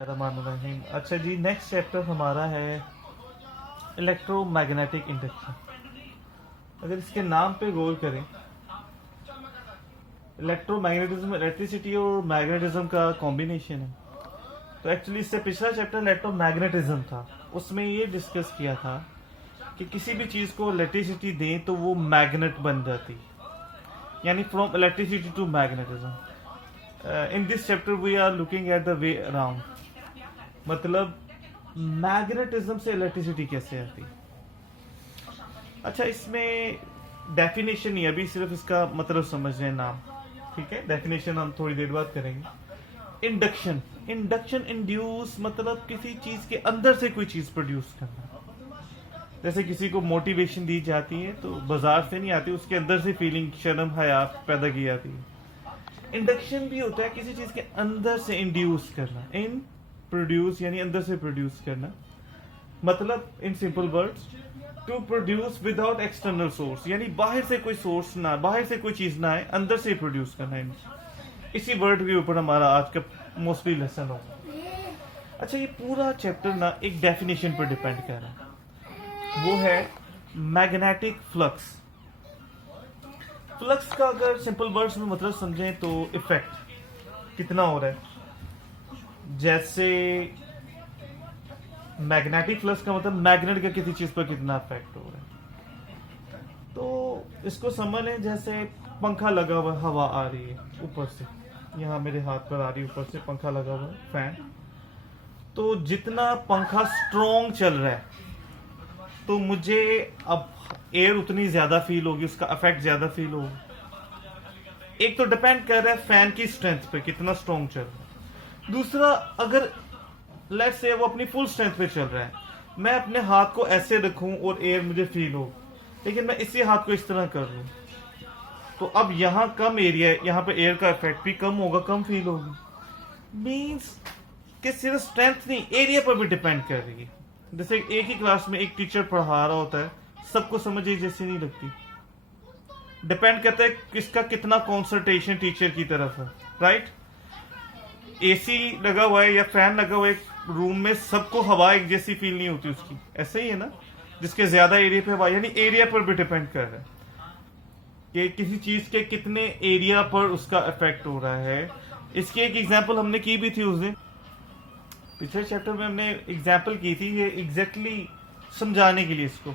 रहमानुर्रहीम। अच्छा जी, next chapter हमारा है इलेक्ट्रोमैग्नेटिक इंडक्शन। अगर इसके नाम पे गौर करें, इलेक्ट्रोमैग्नेटिज्म इलेक्ट्रिसिटी और मैग्नेटिज्म का कॉम्बिनेशन है। तो एक्चुअली इससे पिछला चैप्टर इलेक्ट्रोमैग्नेटिज्म था, उसमें ये डिस्कस किया था कि किसी भी चीज़ को इलेक्ट्रिसिटी दें तो वो मैग्नेट बन जाती है, यानी from electricity to magnetism. In this chapter we are looking at the way around, मतलब मैग्नेटिज्म से इलेक्ट्रिसिटी कैसे आती। अच्छा, इसमें डेफिनेशन नहीं, अभी सिर्फ इसका मतलब समझ रहे हैं नाम, ठीक है। डेफिनेशन हम थोड़ी देर बाद करेंगे। इंडक्शन, इंडक्शन इंड्यूस मतलब किसी चीज के अंदर से कोई चीज प्रोड्यूस करना। जैसे किसी को मोटिवेशन दी जाती है तो बाजार से नहीं आती, उसके अंदर से फीलिंग, शर्म, हया पैदा की जाती है। इंडक्शन भी होता है किसी चीज के अंदर से इंड्यूस करना। इन प्रोड्यूस यानी अंदर से प्रोड्यूस करना, मतलब in simple words to produce without external source, यानी बाहर से कोई सोर्स ना, बाहर से कोई चीज ना आए, अंदर से प्रोड्यूस करना है। इसी वर्ड के ऊपर हमारा आज का मोस्टली लेसन होगा। अच्छा, ये पूरा चैप्टर ना एक डेफिनेशन पर डिपेंड कर रहा है, वो है मैग्नेटिक फ्लक्स। फ्लक्स का अगर सिंपल वर्ड्स में मतलब समझें तो इफेक्ट कितना हो रहा है। जैसे मैग्नेटिक फ्लक्स का मतलब मैग्नेट का किसी चीज पर कितना इफेक्ट हो रहा है। तो इसको समझ लें जैसे पंखा लगा हुआ, हवा आ रही है ऊपर से, यहाँ मेरे हाथ पर आ रही है ऊपर से पंखा लगा हुआ है, फैन। तो जितना पंखा स्ट्रॉन्ग चल रहा है तो मुझे अब एयर उतनी ज्यादा फील होगी, उसका इफेक्ट ज्यादा फील होगा। एक तो डिपेंड कर रहा है फैन की स्ट्रेंथ पे, कितना स्ट्रॉन्ग चल रहा है। दूसरा, अगर लेट्स से वो अपनी फुल स्ट्रेंथ पे चल रहा है, मैं अपने हाथ को ऐसे रखूं और एयर मुझे फील हो, लेकिन मैं इसी हाथ को इस तरह कर लूं, तो अब यहाँ कम एरिया है, यहाँ पे एयर का इफेक्ट भी कम होगा, कम फील होगी। मीन्स कि सिर्फ स्ट्रेंथ नहीं, एरिया पर भी डिपेंड कर रही है। जैसे एक ही क्लास में एक टीचर पढ़ा रहा होता है, सबको समझ एक जैसी नहीं लगती। डिपेंड करता है किसका कितना कॉन्संट्रेशन टीचर की तरफ है, राइट। एसी लगा हुआ है या फैन लगा हुआ है रूम में, सबको हवा एक जैसी फील नहीं होती उसकी, ऐसे ही है ना। जिसके ज्यादा एरिया पे हवा, यानी एरिया पर भी डिपेंड कर रहा है कि किसी चीज के कितने एरिया पर उसका इफेक्ट हो रहा है। इसकी एक एग्जांपल हमने की भी थी उस दिन, पिछले चैप्टर में हमने एग्जांपल की थी, ये एग्जैक्टली समझाने के लिए इसको,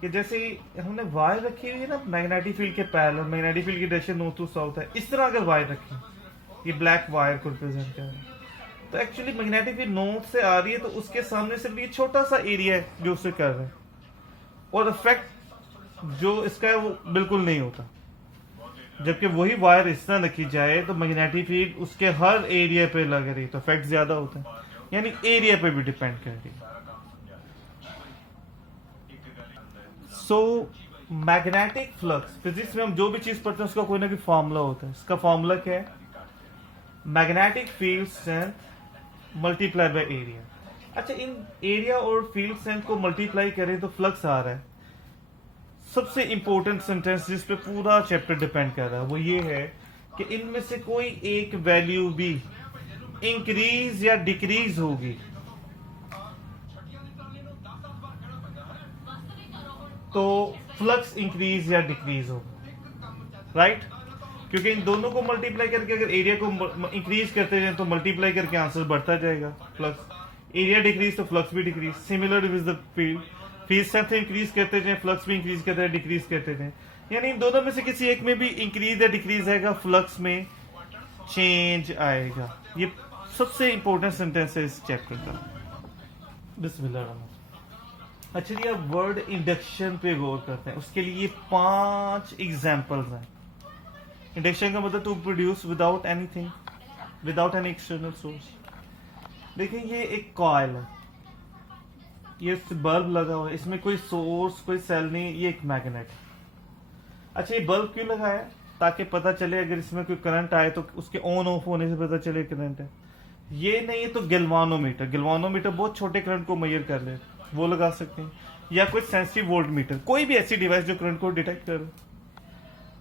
कि जैसे हमने वायर रखी हुई है ना मैग्नेटिक फील्ड के पैरेलल, मैग्नेटिक फील्ड की डायरेक्शन नॉर्थ टू साउथ है, इस तरह अगर वायर रखी, ये ब्लैक वायर को रिप्रेजेंट कर रहा है, तो एक्चुअली मैग्नेटिक फील्ड नॉर्थ से आ रही है, तो उसके सामने सिर्फ ये छोटा सा एरिया है जो उसे कर रहा है, और इफेक्ट जो इसका है वो बिल्कुल नहीं होता। जबकि वही वायर इस तरह रखी जाए तो मैग्नेटिक फील्ड उसके हर एरिया पे लग रही, तो इफेक्ट ज्यादा होता है, यानी एरिया पे भी डिपेंड कर रही है। सो मैग्नेटिक फ्लक्स, फिजिक्स में हम जो भी चीज पढ़ते हैं उसका कोई ना कोई फॉर्मूला होता है। इसका फॉर्मूला क्या है? Magnetic field strength multiply by area. अच्छा, इन एरिया और फील्ड स्ट्रेंथ को मल्टीप्लाई करें तो फ्लक्स आ रहा है। सबसे इंपॉर्टेंट सेंटेंस जिस पे पूरा चैप्टर डिपेंड कर रहा है वो ये है कि इनमें से कोई एक वैल्यू भी इंक्रीज या डिक्रीज होगी तो फ्लक्स इंक्रीज या डिक्रीज होगा, राइट। क्योंकि इन दोनों को मल्टीप्लाई करके अगर एरिया को इंक्रीज करते जाए तो मल्टीप्लाई करके आंसर बढ़ता जाएगा, फ्लक्स। एरिया डिक्रीज तो फ्लक्स भी decrease. Similar with the field, field strength increase करते जाए, फ्लक्स भी इंक्रीज करते जाए, डिक्रीज करते जाए, यानी इन दोनों में से किसी एक में भी इंक्रीज या डिक्रीज आएगा, फ्लक्स में चेंज आएगा। ये सबसे इंपॉर्टेंट सेंटेंस है इस चैप्टर का। बिस्मिल्लाह। अच्छा जी, अब वर्ड इंडक्शन पे गौर करते हैं। उसके लिए 5 एग्जाम्पल्स हैं। इंडक्शन का मतलब to produce without anything, without any external source. देखिए, ये एक कॉइल है, ये बल्ब लगा हुआ है, इसमें कोई सोर्स, कोई सेल नहीं, ये एक मैग्नेट है। अच्छा, ये बल्ब क्यों लगाया है? ताकि पता चले अगर इसमें कोई करंट आए तो उसके ऑन ऑफ होने से पता चले करंट है। ये नहीं है तो गैल्वानोमीटर, गैल्वानोमीटर बहुत छोटे करंट को मेजर कर ले, वो लगा सकते हैं, या कोई सेंसिटिव वोल्ट मीटर, कोई भी ऐसी डिवाइस जो करंट को डिटेक्ट करे।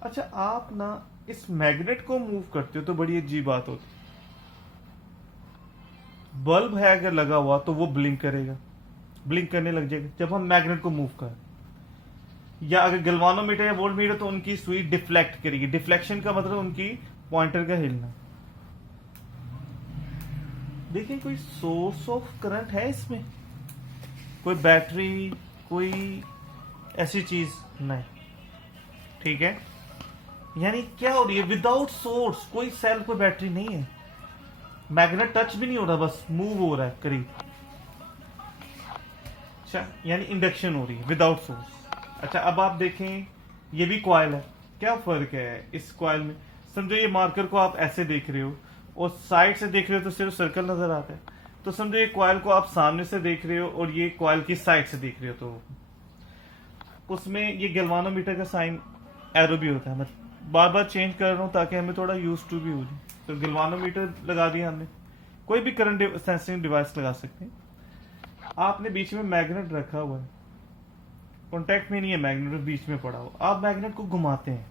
अच्छा, आप ना इस मैग्नेट को मूव करते हो तो बड़ी अजीब बात होती है। बल्ब है अगर लगा हुआ तो वो ब्लिंक करेगा, ब्लिंक करने लग जाएगा जब हम मैग्नेट को मूव करें। या अगर गैल्वानोमीटर या वोल्टमीटर तो उनकी सुई डिफ्लेक्ट करेगी। डिफ्लेक्शन का मतलब उनकी पॉइंटर का हिलना। देखिए कोई सोर्स ऑफ करंट है इसमें, कोई बैटरी, कोई ऐसी चीज नहीं, ठीक है। यानी क्या हो रही है, विदाउट सोर्स, कोई सेल, कोई बैटरी नहीं है, मैग्नेट टच भी नहीं हो रहा, बस मूव हो रहा है करीब। अच्छा, यानी इंडक्शन हो रही है विदाउट सोर्स। अच्छा, अब आप देखें ये भी कॉइल है, क्या फर्क है इस कॉइल में। समझो ये मार्कर को आप ऐसे देख रहे हो और साइड से देख रहे हो तो सिर्फ सर्कल नजर आता है। तो समझो ये कॉइल को आप सामने से देख रहे हो और ये कॉइल की साइड से देख रहे हो, तो उसमें ये गैल्वानोमीटर का साइन एरो भी होता है। मैं बार बार चेंज कर रहा हूँ ताकि हमें थोड़ा यूज टू भी हो जाए। तो गैल्वानोमीटर लगा दिया हमने, कोई भी करंट सेंसिंग डिवाइस लगा सकते हैं। आपने बीच में मैग्नेट रखा हुआ है, कॉन्टेक्ट में नहीं है मैग्नेट, बीच में पड़ा हुआ, आप मैग्नेट को घुमाते हैं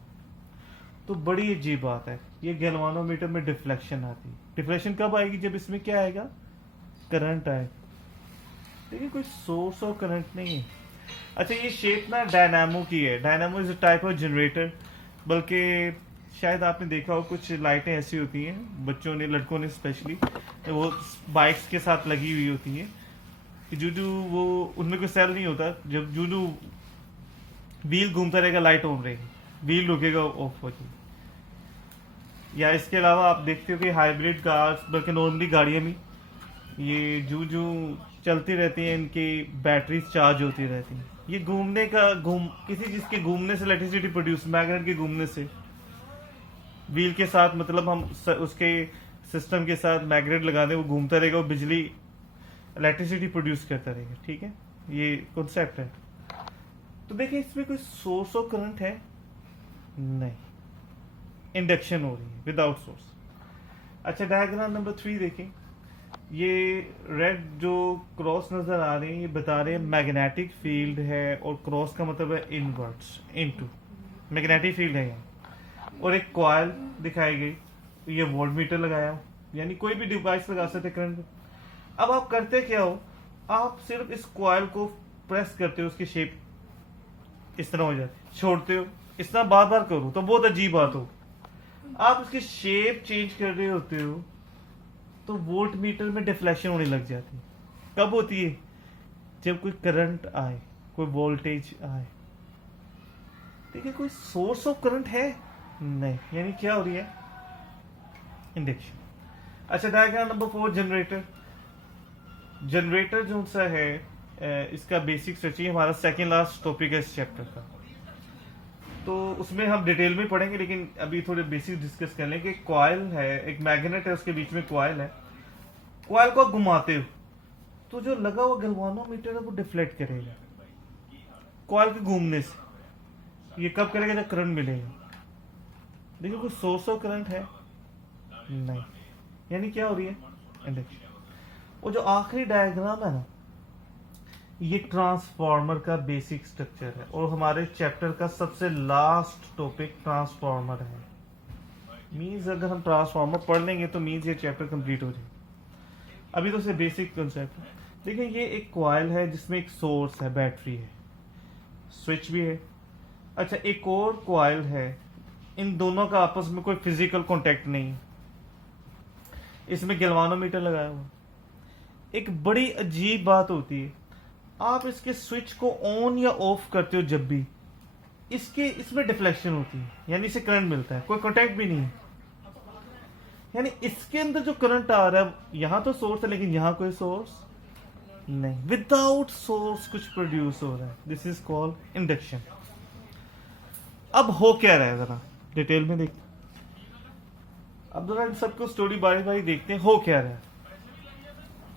तो बड़ी अजीब बात है, ये गैल्वानोमीटर में डिफ्लेक्शन आती है। डिफ्लेक्शन कब आएगी, जब इसमें क्या आएगा, करंट आएगा। देखिए कोई सोर्स ऑफ करंट नहीं है। अच्छा, ये शेप ना डायनामो की है। Dynamo is a type of generator, बल्कि शायद आपने देखा हो कुछ लाइटें ऐसी होती हैं, बच्चों ने, लड़कों ने स्पेशली, वो बाइक्स के साथ लगी हुई होती हैं कि जो वो उनमें कोई सेल नहीं होता, जब जो व्हील घूमता रहेगा लाइट ऑन रहेगी, व्हील रुकेगा ऑफ हो जाएगी। या इसके अलावा आप देखते हो कि हाइब्रिड कार्स, बल्कि नॉर्मली गाड़ियां भी, ये जो चलती रहती हैं, इनकी बैटरीज चार्ज होती रहती हैं। ये घूमने का किसी चीज के घूमने से इलेक्ट्रिसिटी प्रोड्यूस, मैग्नेट के घूमने से, व्हील के साथ, मतलब हम उसके सिस्टम के साथ मैग्नेट लगा दें, वो घूमता रहेगा, वो बिजली, इलेक्ट्रिसिटी प्रोड्यूस करता रहेगा, ठीक है। ये कॉन्सेप्ट है। तो देखिए इसमें कोई सोर्स ऑफ करंट है नहीं, इंडक्शन हो रही है विदाउट सोर्स। अच्छा, डायग्राम नंबर 3 देखें। ये रेड जो क्रॉस नजर आ रही है, ये बता रहे हैं मैग्नेटिक फील्ड है, और क्रॉस का मतलब है इनवर्ट्स, इनटू मैग्नेटिक फील्ड है यहाँ। और एक कॉइल दिखाई गई, तो ये वोल्टमीटर लगाया, यानी कोई भी डिवाइस लगा सकते करंट। अब आप करते क्या हो, आप सिर्फ इस कॉइल को प्रेस करते हो, उसकी शेप इस तरह हो जाती, छोड़ते हो, इस तरह बार बार करो तो बहुत अजीब बात हो। आप उसकी शेप चेंज कर रहे होते हो तो वोल्ट मीटर में डिफ्लेक्शन होने लग जाती है। कब होती है, जब कोई करंट आए, कोई वोल्टेज आए। देखिए कोई सोर्स ऑफ करंट है नहीं, यानी क्या हो रही है, इंडक्शन। अच्छा, डायग्राम नंबर 4, जनरेटर। जनरेटर जो सा है, इसका बेसिक स्ट्रक्चर हमारा सेकेंड लास्ट टॉपिक है इस चैप्टर का, तो उसमें हम डिटेल में पढ़ेंगे, लेकिन अभी थोड़े बेसिक डिस्कस कर लें कि कॉइल है, एक मैग्नेट है, उसके बीच में कॉइल है। कॉइल को घुमाते हो तो जो लगा हुआ गैल्वानोमीटर है वो डिफ्लेक्ट करेगा कॉइल के घूमने से। ये कब करेगा, जब करंट मिलेगा। देखिए कोई सोर्स ऑफ करंट है नहीं, यानी क्या हो रही है, इंडक्शन। वो जो आखिरी डायग्राम है ना, ये ट्रांसफार्मर का बेसिक स्ट्रक्चर है, और हमारे चैप्टर का सबसे लास्ट टॉपिक ट्रांसफार्मर है। मींस अगर हम ट्रांसफार्मर पढ़ लेंगे तो मींस ये चैप्टर कंप्लीट हो जाएगा। अभी तो सिर्फ बेसिक कंसेप्ट है। देखिए ये एक कॉइल है जिसमें एक सोर्स है, बैटरी है, स्विच भी है। अच्छा, एक और कॉइल है, इन दोनों का आपस में कोई फिजिकल कांटेक्ट नहीं, इसमें गैल्वानोमीटर लगाया हुआ। एक बड़ी अजीब बात होती है, आप इसके स्विच को ऑन या ऑफ करते हो जब भी, इसमें डिफ्लेक्शन होती है, यानी इसे करंट मिलता है, कोई कांटेक्ट भी नहीं है। यानी इसके अंदर जो करंट आ रहा है, यहां तो सोर्स है लेकिन यहां कोई सोर्स नहीं, विदाउट सोर्स कुछ प्रोड्यूस हो रहा है। This is called induction. अब हो क्या रहा है, जरा डिटेल में देखते। अब जरा इन सबको स्टोरी बारी बारी देखते हैं, हो क्या रहा है।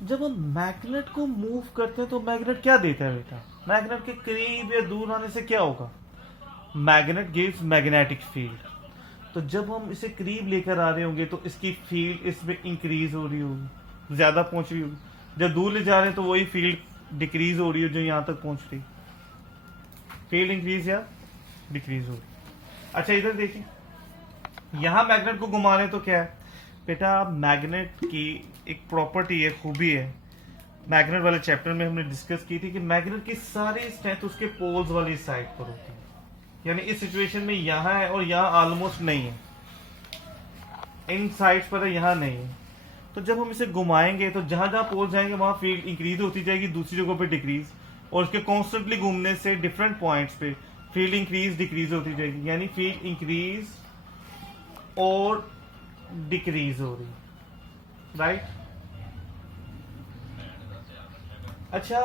जब हम मैग्नेट को मूव करते हैं तो मैग्नेट क्या देता है बेटा, मैग्नेट के करीब या दूर आने से क्या होगा, मैग्नेट गिव्स मैग्नेटिक फील्ड। तो जब हम इसे करीब लेकर आ रहे होंगे तो इसकी फील्ड इसमें इंक्रीज हो रही होगी, ज्यादा पहुंच रही होगी। जब दूर ले जा रहे हैं तो वही फील्ड डिक्रीज हो रही है जो यहां तक पहुंच रही, फील्ड इंक्रीज या डिक्रीज हो रही। अच्छा इधर देखिए, यहां मैग्नेट को घुमा रहे तो क्या है बेटा, मैग्नेट की एक प्रॉपर्टी है, खूबी है, मैग्नेट वाले चैप्टर में हमने डिस्कस की थी कि मैग्नेट की सारी स्ट्रेंथ उसके पोल्स वाली साइड पर होती है। यानी इस सिचुएशन में यहाँ है और यहाँ ऑलमोस्ट नहीं है, इन साइड्स पर है, यहाँ नहीं है। तो जब हम इसे घुमाएंगे तो जहां जहां पोल्स जाएंगे वहां फील्ड इंक्रीज होती जाएगी, दूसरी जगहों पे डिक्रीज, और उसके कॉन्स्टेंटली घूमने से डिफरेंट पॉइंट्स पे फील्ड इंक्रीज डिक्रीज होती जाएगी। यानी फील्ड इंक्रीज और डिक्रीज हो रही, राइट। अच्छा,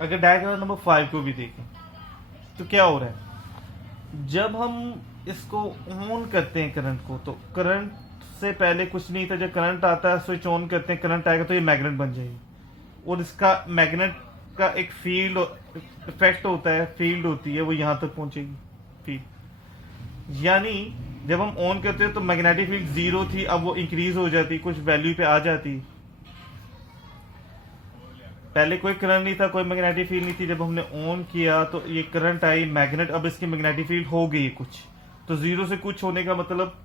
अगर डायग्राम नंबर 5 को भी देखें तो क्या हो रहा है, जब हम इसको ऑन करते हैं करंट को, तो करंट से पहले कुछ नहीं था, जब करंट आता है स्विच ऑन करते हैं, करंट आएगा तो ये मैग्नेट बन जाएगी, और इसका मैग्नेट का एक फील्ड इफेक्ट होता है, फील्ड होती है, वो यहां तक पहुंचेगी फील्ड। यानी जब हम ऑन करते हैं तो मैग्नेटिक फील्ड 0 थी, अब वो इंक्रीज हो जाती, कुछ वैल्यू पे आ जाती। पहले कोई करंट नहीं था, कोई मैग्नेटिक फील्ड नहीं थी, जब हमने ऑन किया तो ये करंट आई, मैग्नेट, अब इसकी मैग्नेटिक फील्ड हो गई कुछ, तो 0 से कुछ होने का मतलब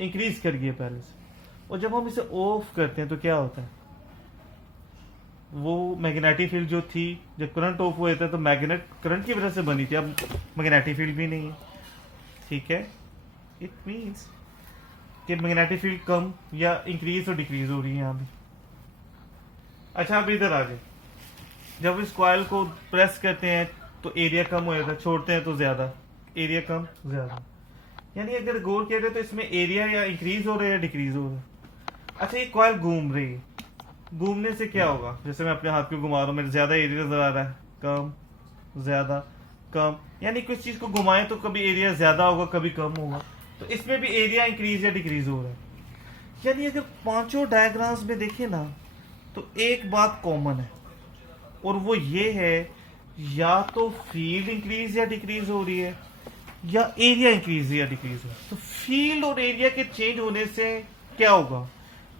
इंक्रीज कर गया पहले से। और जब हम इसे ऑफ करते हैं तो क्या होता है, वो मैग्नेटिक फील्ड जो थी, जब करंट ऑफ हुआ था तो मैग्नेट करंट की वजह से बनी थी, अब मैग्नेटिक फील्ड भी नहीं है, ठीक है। इट मीन्स कि मैग्नेटिक फील्ड कम या इंक्रीज और डिक्रीज हो रही है यहाँ भी। अच्छा, अब इधर आ जाए, जब इस कॉइल को प्रेस करते हैं तो एरिया कम हो जाता है, छोड़ते हैं तो ज्यादा, एरिया कम ज्यादा। यानी अगर गौर किया जाए तो इसमें एरिया या इंक्रीज हो रहा है या डिक्रीज हो रहा है। अच्छा, ये कॉइल घूम रही है, घूमने से क्या होगा, जैसे मैं अपने हाथ को घुमा रहा हूँ, मेरे ज्यादा एरिया नजर आ रहा है, कम ज्यादा कम, यानी कुछ चीज को घुमाएं तो कभी एरिया ज्यादा होगा कभी कम होगा, तो इसमें भी एरिया इंक्रीज या डिक्रीज हो रहा है। यानी अगर पांचों डायग्राम्स में देखें ना तो एक बात कॉमन है, और वो ये है, या तो फील्ड इंक्रीज या डिक्रीज हो रही है या एरिया इंक्रीज या डिक्रीज हो। तो फील्ड और एरिया के चेंज होने से क्या होगा,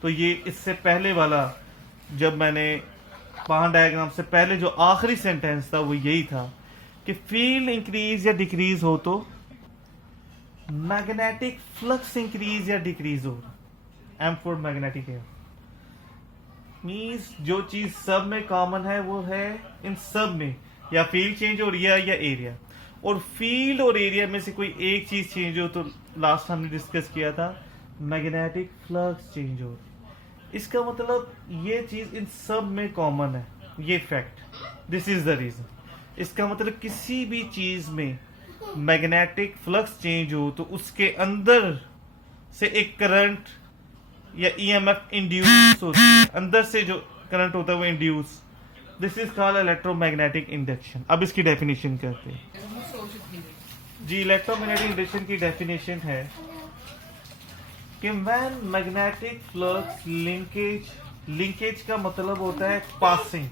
तो ये इससे पहले वाला, जब मैंने 5 डायग्राम से पहले जो आखिरी सेंटेंस था वो यही था कि फील्ड इंक्रीज या डिक्रीज हो तो मैग्नेटिक फ्लक्स इंक्रीज या डिक्रीज हो। एम फॉर मैग्नेटिक है, मीन्स जो चीज सब में कॉमन है वो है इन सब में, या फील्ड चेंज हो रही है या एरिया। और फील्ड और एरिया में से कोई एक चीज चेंज हो तो लास्ट हमने डिस्कस किया था मैग्नेटिक फ्लक्स चेंज हो। इसका मतलब ये चीज इन सब में कॉमन है, ये fact, this is the reason. इसका मतलब किसी भी चीज में मैग्नेटिक फ्लक्स चेंज हो तो उसके अंदर से एक करंट या ईएमएफ इंड्यूस होती है, अंदर से जो करंट होता है वो induce, this is called electromagnetic induction. अब इसकी डेफिनेशन करते हैं जी। इलेक्ट्रोमैग्नेटिक इंडक्शन की डेफिनेशन है कि when magnetic flux linkage, linkage का मतलब होता है पासिंग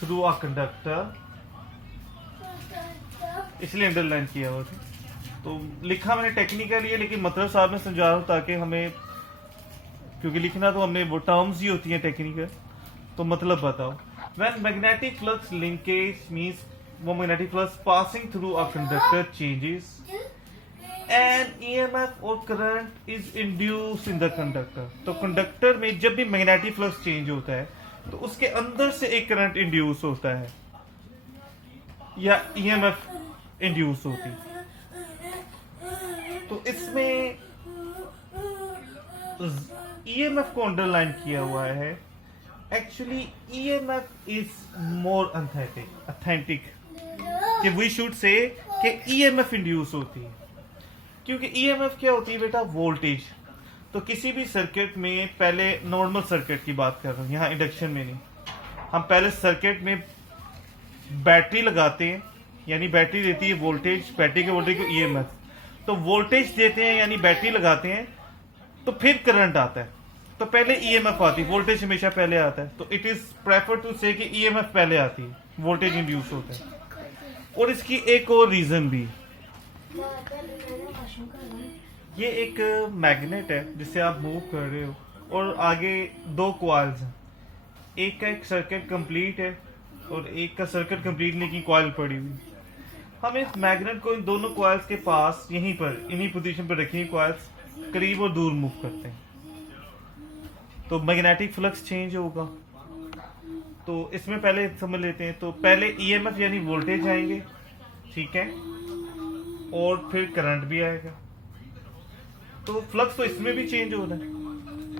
थ्रू अ कंडक्टर, इसलिए अंडरलाइन किया हुआ था, तो लिखा मैंने टेक्निकली है लेकिन मतलब साहब में समझा रहा हूं ताकि हमें, क्योंकि लिखना तो हमने वो टर्म्स ही होती हैं टेक्निकल, तो मतलब बताओ। When magnetic flux linkage means वो magnetic flux passing through a conductor changes and EMF और current is induced in the conductor. तो कंडक्टर में जब भी मैग्नेटिक फ्लक्स चेंज होता है तो उसके अंदर से एक करंट इंड्यूस होता है या ईएमएफ इंड्यूस होती है। तो इसमें ईएमएफ को अंडरलाइन किया हुआ है। Actually EMF is more authentic कि वी शुड से कि ईएमएफ इंड्यूस होती है, क्योंकि ईएमएफ क्या होती है बेटा, वोल्टेज। तो किसी भी सर्किट में, पहले नॉर्मल सर्किट की बात कर रहा हूं, यहाँ इंडक्शन में नहीं, हम पहले सर्किट में बैटरी लगाते हैं, यानी बैटरी देती है वोल्टेज, बैटरी के वोल्टेज को ईएमएफ, तो वोल्टेज देते हैं यानी बैटरी लगाते हैं, तो फिर करंट आता है, तो पहले ईएमएफ आती है, वोल्टेज हमेशा पहले आता है, तो इट इज प्रेफर टू से कि ईएमएफ पहले आती है, वोल्टेज इंड्यूस होता है। और इसकी एक और रीजन भी, ये एक मैग्नेट है जिससे आप मूव कर रहे हो और आगे 2 कॉइल्स हैं, एक का एक सर्किट कंप्लीट है और एक का सर्किट कंप्लीट नहीं की कॉइल पड़ी हुई। हम इस मैग्नेट को इन दोनों कॉइल्स के पास, यहीं पर, इन्हीं पोजीशन पर रखिए, कॉइल्स करीब और दूर मूव करते हैं। तो मैग्नेटिक फ्लक्स चेंज होगा। तो इसमें पहले समझ लेते हैं। तो पहले ईएमएफ यानी वोल्टेज आएंगे, ठीक है, और फिर करंट भी आएगा। तो फ्लक्स तो इसमें भी चेंज हो रहा है,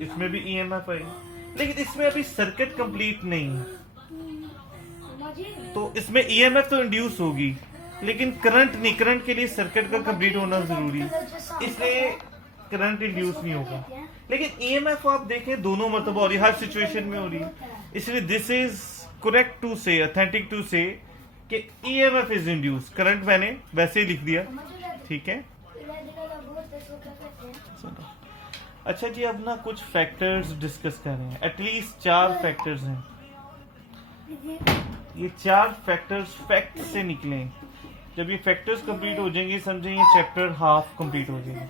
इसमें भी ईएमएफ आएगा, लेकिन इसमें अभी सर्किट कंप्लीट नहीं है। तो इसमें ईएमएफ तो इंड्यूस होगी, लेकिन करंट नहीं। करंट के लिए सर्किट का कंप्लीट होना जरूरी है, इसलिए करंट इंड्यूस नहीं होगा। लेकिन ईएमएफ आप देखें दोनों मरतबा हो रही है, हर सिचुएशन में हो रही है। इसलिए दिस इज करेक्ट टू से, ऑथेंटिक टू से कि ईएमएफ इज इंड्यूस। करंट मैंने वैसे ही लिख दिया, ठीक है। अच्छा जी, अब ना कुछ फैक्टर्स डिस्कस कर रहे हैं। एटलीस्ट 4 फैक्टर्स हैं। ये 4 फैक्टर्स फैक्ट से निकले। जब ये फैक्टर्स कंप्लीट हो जाएंगे, समझें ये चैप्टर हाफ कंप्लीट हो जाएगा।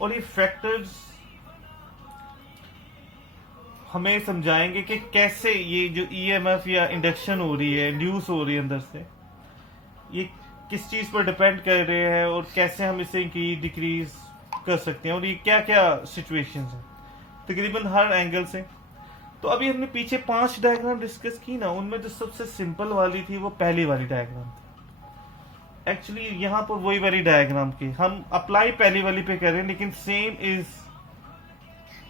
और ये फैक्टर्स हमें समझाएंगे कि कैसे ये जो ईएमएफ या इंडक्शन हो रही है, इंड्यूस हो रही है अंदर से, ये किस चीज पर डिपेंड कर रहे हैं और कैसे हम इसे इंक्रीज डिक्रीज कर सकते हैं, और ये क्या क्या सिचुएशंस हैं तकरीबन हर एंगल से। तो अभी हमने पीछे 5 डायग्राम डिस्कस की ना, उनमें जो सबसे सिंपल वाली थी वो पहली वाली डायग्राम थी। एक्चुअली यहाँ पर वही वाली डायग्राम की हम अप्लाई पहली वाली पे कर रहे हैं, लेकिन सेम इज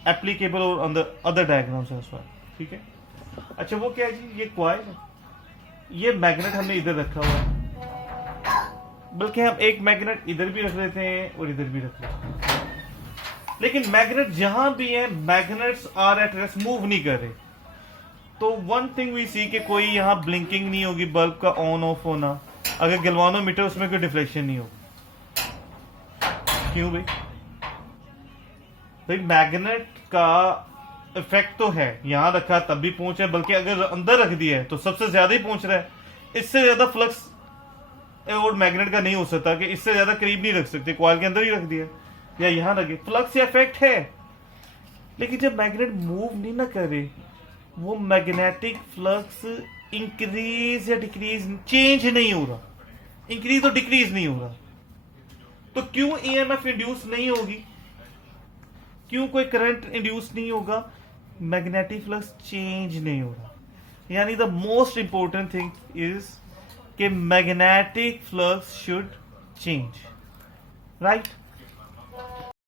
एप्लीकेबल और अदर डायग्राम्स एज वेल, ठीक है। अच्छा, वो क्या है जी, ये कॉइल है, ये मैग्नेट हमने इधर रखा हुआ है, बल्कि हम एक मैग्नेट इधर भी रख लेते हैं और इधर भी रख लेते हैं। लेकिन मैग्नेट जहां भी है, magnets are at rest, move नहीं कर रहे। तो वन थिंग वी सी कि कोई यहां ब्लिंकिंग नहीं होगी, बल्ब का ऑन ऑफ होना। अगर गैल्वानोमीटर, उसमें कोई डिफ्लेक्शन नहीं होगी। क्यों भाई? मैग्नेट का इफेक्ट तो है, यहां रखा तब भी पहुंच रहा है, बल्कि अगर अंदर रख दिया है तो सबसे ज्यादा ही पहुंच रहा है। इससे ज्यादा फ्लक्स और मैग्नेट का नहीं हो सकता कि इससे ज्यादा करीब नहीं रख सकते, कॉइल के अंदर ही रख दिया या यहां रखे। फ्लक्स या इफेक्ट है, लेकिन जब मैग्नेट मूव नहीं ना करे, वो मैग्नेटिक फ्लक्स इंक्रीज या डिक्रीज, चेंज नहीं हो रहा, इंक्रीज और डिक्रीज नहीं हो रहा। तो क्यों ईएमएफ इंड्यूस नहीं होगी, क्यों कोई करंट इंड्यूस नहीं होगा? मैग्नेटिक फ्लक्स चेंज नहीं हो रहा। यानी the most important thing is कि magnetic flux should change, right.